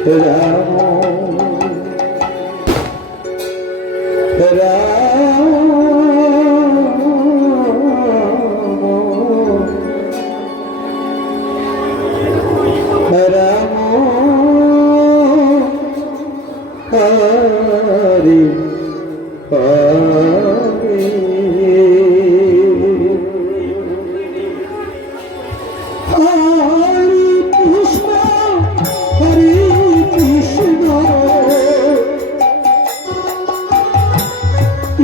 Ram Ram Ram Hari Hari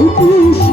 muito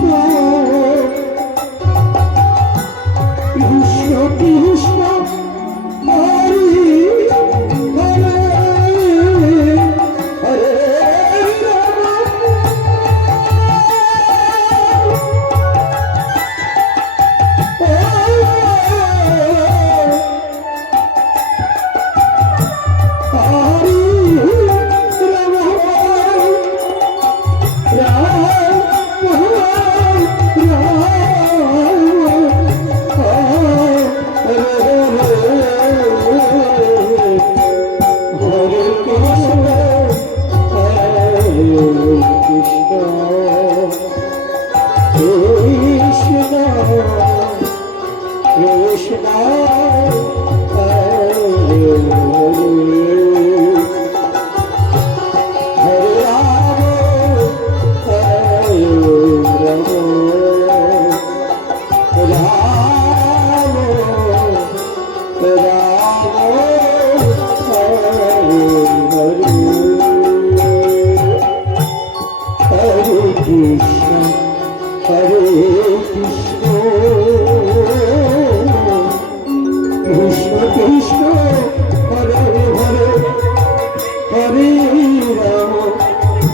Ram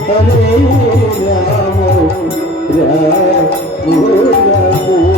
Hare Ram Ram Ram